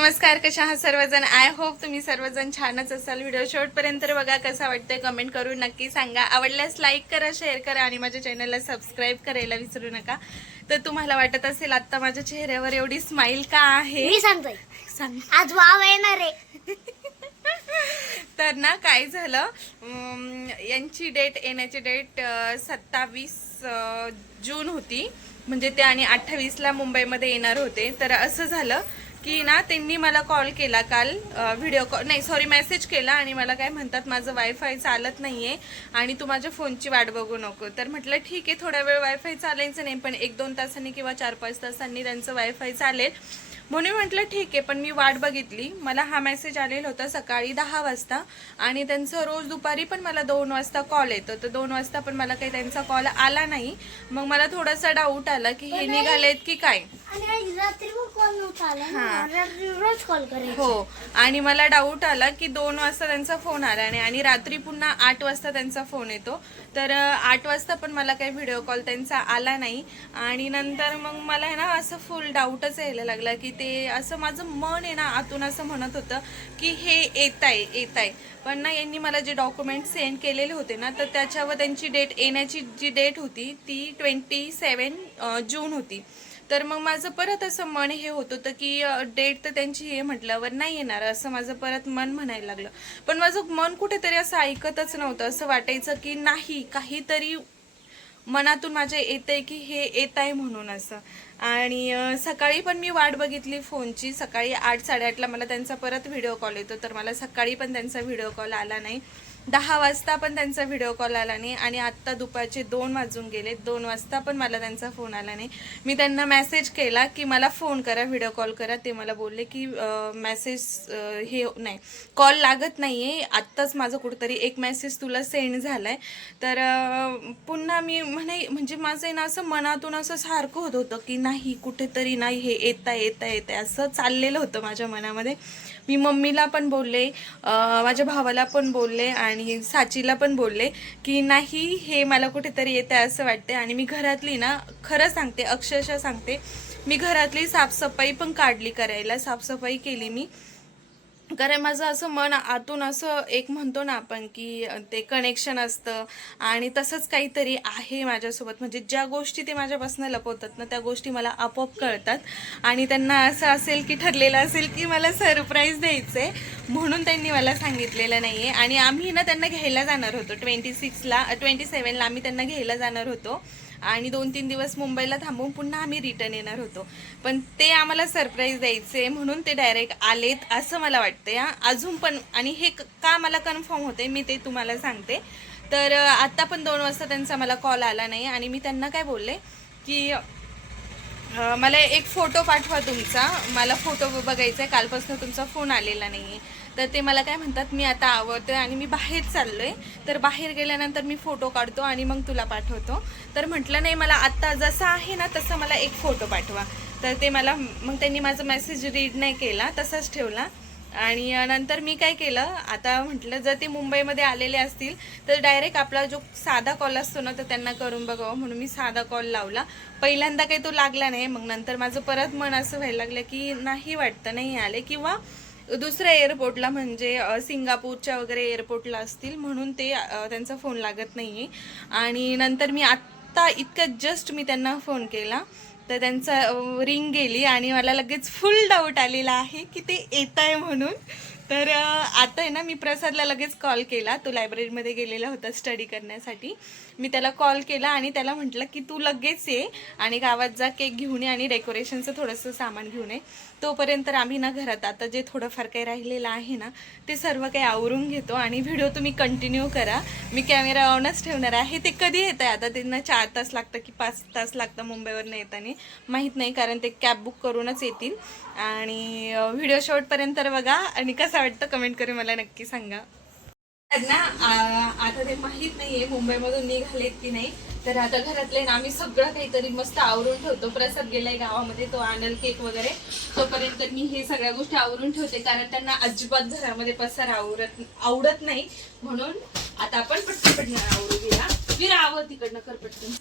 नमस्कार कशा आहात सर्वजण? आय होप तुम्ही सर्वजण छानच असाल. व्हिडिओ शेवटपर्यंत बघा कसा वाटतंय कमेंट करून नक्की सांगा. आवडल्यास लाईक करा शेअर करा आणि माझ्या चॅनलला सबस्क्राईब करायला विसरू नका. तर तुम्हाला वाटत असेल आता माझ्या चेहऱ्यावर एवढी स्माइल का आहे? मी सांगतोय सांग. आज वाव येणार आहे. तर ना काय झालं? यांची डेट येण्याची डेट सत्तावीस जून होती. म्हणजे ते आणि अठ्ठावीसला मुंबईमध्ये येणार होते. तर असं झालं की ना त्यांनी मला कॉल केला काल व्हिडिओ कॉल नाही सॉरी मेसेज केला आणि मला काय म्हणतात माझं वायफाय चालत नाही आहे आणि तू माझ्या फोनची वाट बघू नको. तर म्हटलं ठीक आहे थोडा वेळ वायफाय चालायचं नाही पण एक दोन तासांनी किंवा चार पाच तासांनी त्यांचं वायफाय चालेल. म्हणून म्हटलं ठीक आहे पण मी वाट बघितली. मला हा मेसेज आलेला होता सकाळी दहा वाजता आणि त्यांचं रोज दुपारी पण मला दोन वाजता कॉल येतो. तर दोन वाजता पण मला काही त्यांचा कॉल आला नाही. मग मला थोडासा डाऊट आला की हे निघालेत की काय. हा. हो. आणि मला डाऊट आला की दोन वाजता त्यांचा फोन आला नाही. आणि रात्री पुन्हा आठ वाजता त्यांचा फोन येतो. तर आठ वाजता पण मला काही व्हिडिओ कॉल त्यांचा आला नाही. आणि नंतर मग मला ना असं फुल डाऊटच यायला लागला की ते असं माझं मन आहे ना आतून असं म्हणत होतं की हे येत आहे येत आहे पण ना यांनी मला जे डॉक्युमेंट सेंड केलेले होते ना तर त्याच्यावर त्यांची डेट येण्याची जी डेट होती ती ट्वेंटी सेवन जून होती. तर मग माझं परत असं मन हे होत होतं की डेट तर त्यांची हे म्हटल्यावर नाही येणार असं माझं परत मन म्हणायला लागलं. पण माझं मन कुठेतरी असं ऐकतच नव्हतं असं वाटायचं की नाही काहीतरी मनातून माझ्या येत आहे की हे येत आहे म्हणून असं. आणि सकाळी पण मी वाट बघितली फोनची. सकाळी आठ साडेआठला मला त्यांचा परत व्हिडिओ कॉल येतो तर मला सकाळी पण त्यांचा व्हिडिओ कॉल आला नाही. दहा वाजता पण त्यांचा व्हिडिओ कॉल आला नाही आणि आत्ता दुपारचे दोन वाजून गेले. दोन वाजता पण मला त्यांचा फोन आला नाही. मी त्यांना मेसेज केला की मला फोन करा व्हिडिओ कॉल करा. ते मला बोलले की मेसेज हे नाही कॉल लागत नाही आहे आत्ताच माझं कुठंतरी एक मेसेज तुला सेंड झाला आहे तर पुन्हा मी म्हणे म्हणजे माझं आहे ना असं मनातून असं सारखं होत होतं की नाही कुठेतरी नाही हे येता येता आहे असं चाललेलं होतं माझ्या मनामध्ये. मी मम्मीला पण बोलले माझ्या भावाला पण बोलले आणि साचीला पण बोलले की नाही हे मला कुठेतरी येते असं वाटते आणि मी घरातली ना खरं सांगते अक्षरशः सांगते मी घरातली साफसफाई पण काढली करायला साफसफाई केली मी. कारण माझं असं मन आतून असं एक म्हणतो ना आपण की ते कनेक्शन असतं. आणि तसंच काहीतरी आहे माझ्यासोबत. म्हणजे ज्या गोष्टी ते माझ्यापासून लपवतात ना त्या गोष्टी मला आपोआप कळतात. आणि त्यांना असं असेल की ठरलेलं असेल की मला सरप्राईज द्यायचं आहे म्हणून त्यांनी मला सांगितलेलं नाही आहे आणि आम्ही ना त्यांना घ्यायला जाणार होतो. ट्वेंटी सिक्सला ट्वेंटी सेवनला आम्ही त्यांना घ्यायला जाणार होतो. आणि दोन तीन दिवस मुंबईला थांबून पुन्हा आम्ही रिटर्न येणार होतो. पण ते आम्हाला सरप्राईज द्यायचे म्हणून ते डायरेक्ट आलेत असं मला वाटतंय अजून पण आणि हे क- का मला कन्फर्म होते मी ते तुम्हाला सांगते. तर आत्ता पण दोन वाजता त्यांचा मला कॉल आला नाही आणि मी त्यांना काय बोलले की मला एक फोटो पाठवा तुमचा. मला फोटो बघायचा आहे कालपासून तुमचा फोन आलेला नाही आहे तर ते मला काय म्हणतात मी आता आवडते आणि मी बाहेर चाललो आहे तर बाहेर गेल्यानंतर मी फोटो काढतो आणि मग तुला पाठवतो. तर म्हटलं नाही मला आत्ता जसं आहे ना तसं मला एक फोटो पाठवा. तर ते मला मग त्यांनी माझा मेसेज रीड नाही केला तसाच ठेवला. आणि नंतर मी काय केलं आता म्हटलं जर ते मुंबईमध्ये आलेले असतील तर डायरेक्ट आपला जो साधा कॉल असतो ना तर त्यांना करून बघावं. म्हणून मी साधा कॉल लावला. पहिल्यांदा काही तो लागला नाही. मग नंतर माझं परत मन असं व्हायला लागलं की नाही वाटतं नाही आले. किंवा दुसऱ्या एअरपोर्टला म्हणजे सिंगापूरच्या वगैरे एअरपोर्टला असतील म्हणून ते त्यांचा फोन लागत नाही आणि नंतर मी आत्ता इतकं जस्ट मी त्यांना फोन केला तर त्यांचा रिंग गेली आणि मला लगेच फुल डाऊट आलेला आहे की ते येत आहे म्हणून. तर आता आहे ना मी प्रसादला लगेच कॉल केला. तो लायब्ररीमध्ये गेलेला होता स्टडी करण्यासाठी. मी त्याला कॉल केला आणि त्याला म्हटलं की तू लगेच ये आणि गावात जा केक घेऊन ये आणि डेकोरेशनचं थोडंसं सामान घेऊन ये. तोपर्यंत आम्ही ना घरात आता जे थोडंफार काही राहिलेलं आहे ना ते सर्व काही आवरून घेतो आणि व्हिडिओ तुम्ही कंटिन्यू करा. मी कॅमेरा ऑनच ठेवणार आहे. ते कधी येत आहे आता त्यांना चार तास लागतं की पाच तास लागतं मुंबईवरनं येताना. माहीत नाही कारण ते कॅब बुक करूनच येतील. आणि व्हिडिओ शेवटपर्यंत बघा. आणि कसं वाटतं कमेंट करून मला नक्की सांगा. ना आता ते माहीत नाही आहे मुंबईमधून निघालेत की नाही. तर आता घरातले ना आम्ही सगळं काहीतरी मस्त आवरून ठेवतो. प्रसाद गेलाय गावामध्ये तो आणल केक वगैरे. तोपर्यंत मी हे सगळ्या गोष्टी आवरून ठेवते कारण त्यांना अजिबात घरामध्ये पसार आवडत आवडत नाही. म्हणून आता आपण पटकन आवरू घेऊया विरा आव तिकडनं कर पटकन.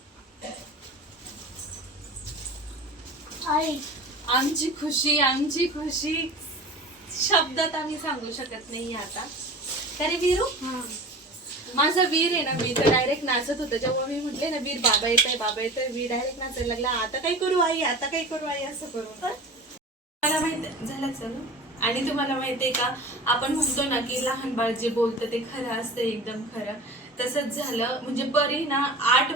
आई. आमची खुशी आमची खुशी. शब्दात आम्ही सांगू शकत नाही आता. तरी वीरू? माझा वीर आहे ना मी तर डायरेक्ट नाचत होतं. जेव्हा मी म्हटले ना वीर बाबा येत आहे बाबा येत आहे वीर डायरेक्ट नाचायला लागला. आता काय करू आई? आता काय करू आई? असं करू मला माहीत झालं चालू आणि तुम्हाला माहितीये का आपण म्हणतो ना की लहान बाळ जे बोलतं ते खरं असतं एकदम खरं. तसंच झालं. म्हणजे परी ना आठ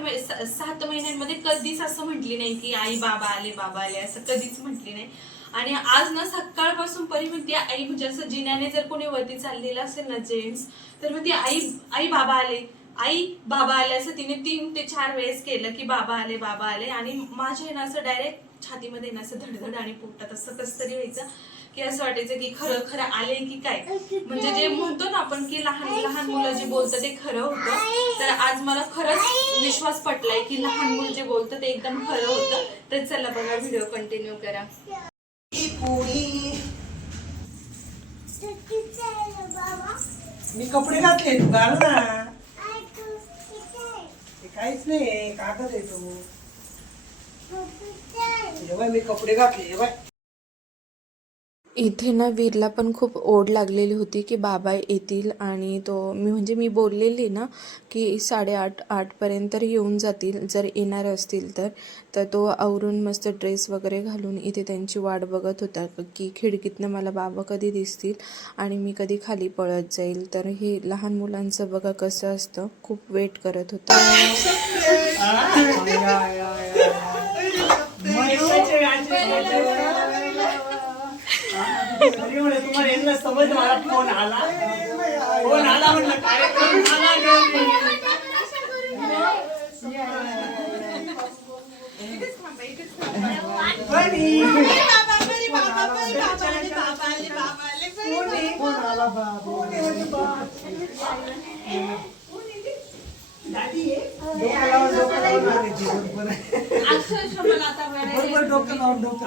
सात महिन्यांमध्ये कधीच असं म्हटली नाही की आई बाबा आले बाबा आले. असं कधीच म्हटली नाही. आणि आज ना सकाळपासून परी म्हणते आई म्हणजे असं जिन्याने जर कोणी वरती चाललेलं असेल ना जेंट्स तर म्हणते आई आई बाबा आले. आई बाबा आले. असं तिने तीन ते चार वेळेस केलं की बाबा आले बाबा आले. आणि माझे ना असं डायरेक्ट छातीमध्ये ना असं धडधड आणि पोटात असं कसं तरी व्हायचं की असं वाटायचं की खरं खरं आले की काय? म्हणजे जे म्हणतो ना आपण की लहान लहान मुलं जे बोलतं ते खरं होतं. तर आज मला खरंच विश्वास पटलाय की लहान मुलं जे बोलतं ते एकदम खरं होतं. तर चला बघा व्हिडिओ कंटिन्यू करा. मी कपडे घातले तू घाल ना. ते काहीच नाही कागद आहे तू. हे बाय मी कपडे घातले हे बाय इथे ना वीरला पण खूप ओढ लागलेली होती की बाबा येतील आणि तो मी म्हणजे मी बोललेली ना की साडेआठ आठपर्यंत तर येऊन जातील जर येणार असतील तर. तर तो आवरून मस्त ड्रेस वगैरे घालून इथे त्यांची वाट बघत होता की खिडकीतनं मला बाबा कधी दिसतील आणि मी कधी खाली पळत जाईल. तर हे लहान मुलांचं बघा कसं असतं खूप वेट करत होतं. तुम्हाला यांना समज मला फोन आला फोन आला म्हणलं कार्यक्रम आला घरी. बनी. फोन आला बाबा. दादी आहे? डोकं लावून डोकं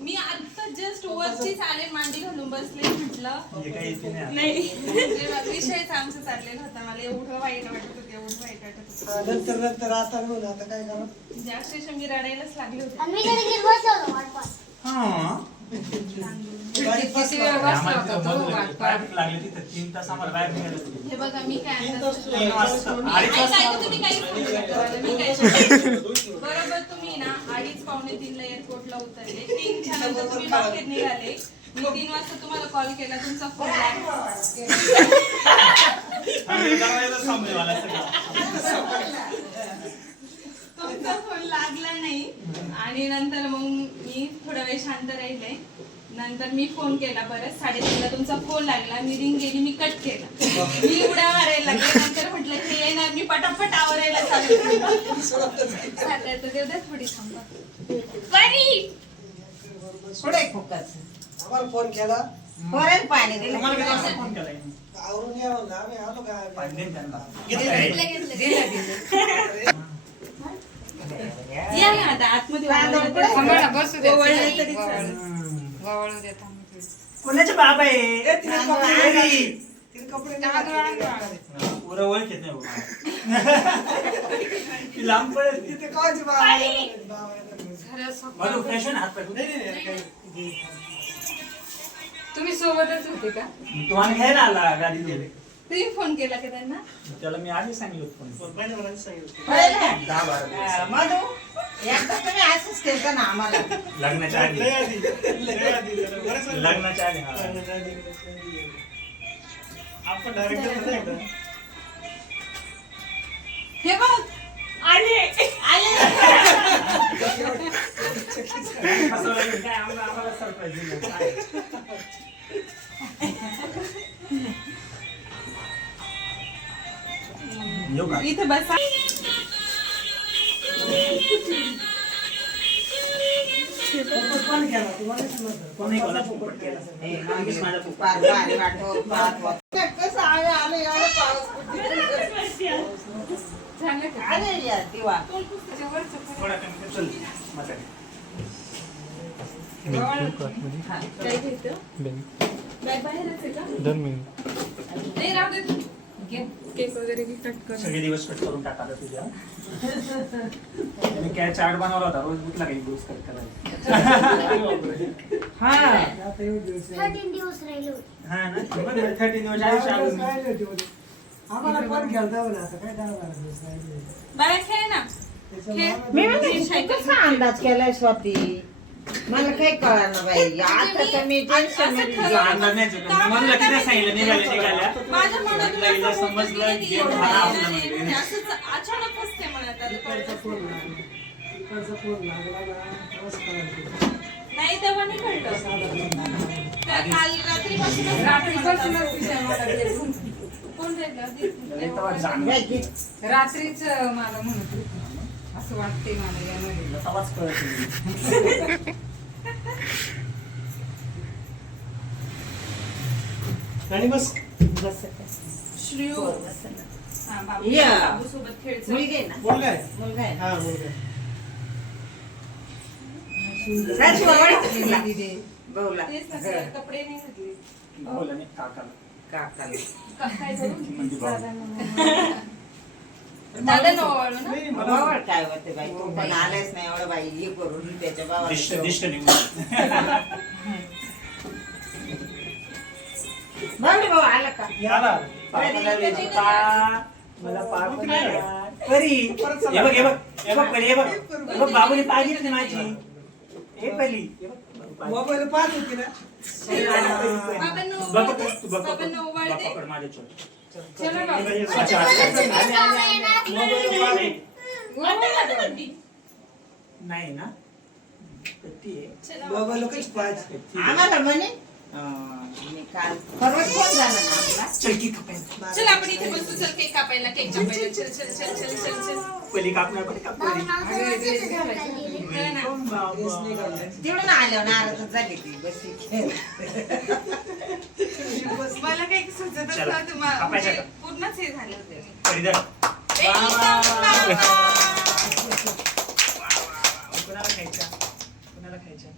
मी आता जस्ट वरतीच आले मांडी घालून बसले म्हटलं नाही विषयच आमचं चाललेला होता मला एवढं वाईट वाटत होतं एवढं वाईट वाटत होतं. नंतर नंतर आता म्हणून आता काय करा अक्षरशः मी रडायलाच लागले होते. आम्ही बसलो वाट पाहत. तीन हे बघा मी काय तीन. तीन तुम्ही काही सांगू मला, मी काय. बरोबर तुम्ही ना अडीच पावणे तीनला एअरपोर्टला उतरले. तीनच्या नंतर तुम्ही बाहेर निघाले. मी तीन वाजता तुम्हाला कॉल. केला फोन तुमचा फोन लागला नाही. आणि नंतर मग मी थोडा वेळ शांत राहिले. नंतर मी फोन केला परत. साडेतीनला तुमचा फोन लागला. मी रिंग गेली मी कट केला. मी उड्या मारायला लागले. नंतर म्हटलं हे येणार. मी पटापट आवरायला केलं. थोडी थांबा. परी! आम्हाला फोन केला. तुम्हाला किती वाजता फोन केलाय? आवरून या म्हणलं आम्ही आलो काय पाणी त्यांना घेतलं, घेतलं. या ना आता आतमध्ये ओवाळलं तरी चालेल. कोणाचे बाबा आहे? कपडे नाही ओळखीत बाबा. ती लांब पडेल. ती. तिथे बाबा आहे. म्हणून फ्रेश हात पाय तुम्ही सोबतच होते का? तुम्हाला घ्यायला आला गाडी तुम्ही फोन केला का त्यांना? त्याला मी आधी सांगितलं फोन. मला सांगितलं. दहा बारा दिवस. मधू. एकदा तुम्ही असंच केलं ना आम्हाला. लग्नाच्या आधी. लय आधी, लय आधी. जरा. लग्नाच्या आधी हा. लग्नाच्या आधी, लग्नाच्या आधी. आपण डायरेक्ट एकदा हे बघ. आले. आले. काय आम्हाला आम्हाला सरप्राईज दिलं. काय? पार वाटो. कसं आले आले एवढं पाऊस कुठे? झालं का आले या दिवा. काय घेतो बॅग बाहेरच आहे का नाही राहू दे. केक वगैरे घे, कट कर सगळे दिवस कट करून तुझ्या. काय चार्ट बनवला होता रोज उठला काही दिवस कट करायला? थर्टीन दिवस राहिले होते. हा ना थर्टी दिवस आयुष्य आलं. आम्हाला पण घ्यायला ना आता काय दहा बारा दिवस राहिले. बाळा खेळ ना. खेळ. मी म्हणते कसा अंदाज केलाय स्वाती? मला काही कळणार बाई. आता तर मी टेन्शनमध्ये सांगितलं निघाल्या. निघाल्या समजलं गेम मला आवडला नाही, म्हणजे असंच अचानकच ते म्हणत आलं, इकडचा कळलं. फोन लागला इकडचा फोन लागला ना तेव्हाच कळालं. नाही तेव्हा नाही कळलं त्या काल रात्रीपासूनच रात्रीपासूनच कोण तेव्हा जाणवलं. काय की? रात्रीच मला म्हणत होती. असं वाटते मला या नदीला तेव्हाच कळत नाही. आणि बस श्रीयू. या. बाबू सोबत खेळचं. मुलगी आहे ना? मुलगा आहे. मुलगा आहे. हा मुलगा आहे. काय शिवाय वाटतं तुला? भाऊला. तेच ना सगळे कपडे नाही घातले. बोला नाही, काकाला. काकाला. का- काय करू म्हणजे भाऊ. दादा नववाळू ना? नाही, मला भावाला काय वाटते बाई? तू पण आलायच नाही एवढं बाई. हे करून त्याच्या दिष्ट भावाला दिष्ट निघून भाऊ भाऊ आला का? आला. पापाला वेली, पा. मला पा पण आला. परी हे बघ हे बघ हे बघ परी हे बघ हे बघ बाबूने घेतली माझी हे पहिली हे बघ, बाबू पा घेतली. मोबाईल पाहत होती ना बाबांना बघ ओवाळते. तू बघ बाबांना ओवाळते. बापाकडे माझ्या छोट चला बाबा. अच्छा, अच्छा, अच्छा. मोबाईल पा नाही. आता का म्हणती? नाही ना ती आहे. चला बाबा बाबा. लोकच पाहिजे आम्हाला म्हणे अं, चल की कापायला. चल आपण इथे बसू चल केक कापायला केक कापायला. चल चल चल चल चल चल पहिली कापणार पहिली काप. पहिली. चला ना. बाबा. तेवढं ना आल्यावर नाराजच झाली ती. बस मला काही सुचतच नव्हतं. म्हणजे का? पूर्णच हे झाले होते. कुणाला खायच्या कुणाला खायच्या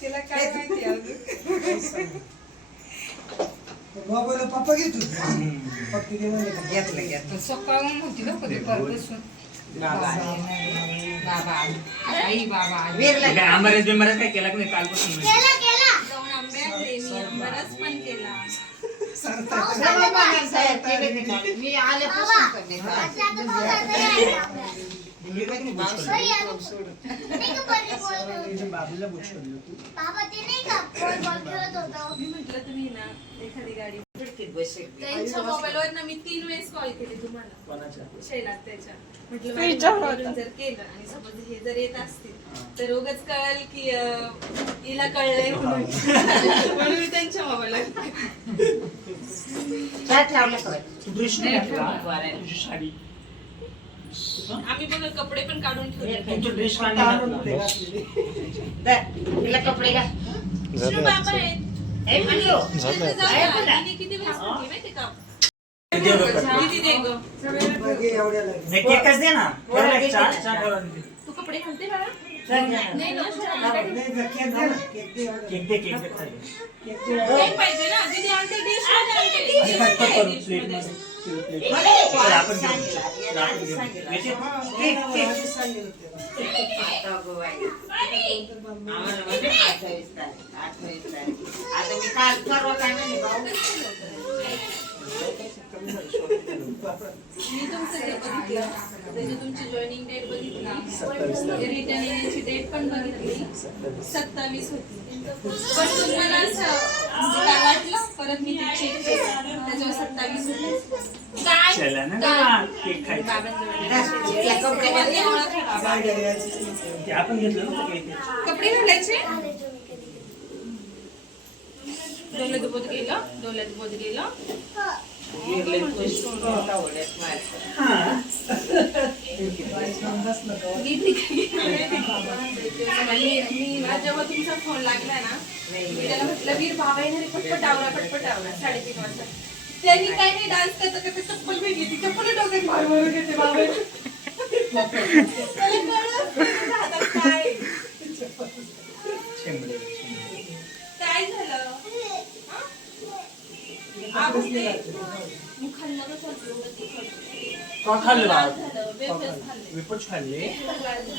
तिला काय माहिती अजून? मोबाईल पप्पा घेतो घेतलं घेतलं. सकाळून होती ना कधी परपासून बाबा बाबा आई बाबा वेरला आंबारेस बिंबारेस काय केला की नाही? कालपासून मी? केला केला जाऊन आंबे आणले. मी आंबारस पण केला. मी आल्यापासून करते तू बाबा ते नाही का बॉल खेळत होतो? म्हटलं तुम्ही ना एखादी गाडी. त्यांच्या मोबाईलवर ना मी तीन वेळेस कॉल केले तुम्हाला? शैलात त्याच्या. म्हटलं जर केलं आणि सपोज हे जर येत असतील तर उगाच कळेल की हिला कळलंय म्हणून. म्हणून मी त्यांच्या मोबाईलवर तुझी साडी. आम्ही बघा कपडे पण काढून ठेवले. तुमचा ड्रेस तिला कपडे घाल. श्री बाबा आहेत ए, पिल्लू. तिथे जाऊ आहे का? पुन्हा. हिने किती वेळेस म्हटली माहिती का? दे गं कपडे. किती दे गं. नाही, केकच दे ना. ठेवला एक चहा चहा ठेवला ना तिथे. तू कपडे घालते बाळा. चल घ्या. नाही नको केक दे केक दे खाली. केक पाहिजे. अठ्ठावीस तारीख, अठ्ठावीस तारीख. आता मी काल परवा काय म्हणले भाऊ? मी तुमचं ते बघितलं त्याची तुमची जॉईनिंग डेट बघितली रिटर्न येण्याची डेट पण बघितली सत्तावीस होती. पण तुम्हाला असं वाटलं? परत मी चेक केलं त्याच्यावर सत्तावीस होती काय चला ना काय? केक खायचा. ते आपण घेतलं ना केक कपडे घालायचे डोल्यात बोध गेलं डोल्यात बोध गेलं. मी जेव्हा तुमचा फोन लागला ना मी त्याला म्हटलं वीर बाबा येणार पटपट आवरा पटपट आवरा साडेतीन वाजता त्यांनी काय नाही डान्स करता करता चप्पल भेटली ती चप्पल डोक्यात मार मारून घेते बाबा काय. झालं? हा? का खाल्लं वेफर्स खाल्ले. खाल्ले.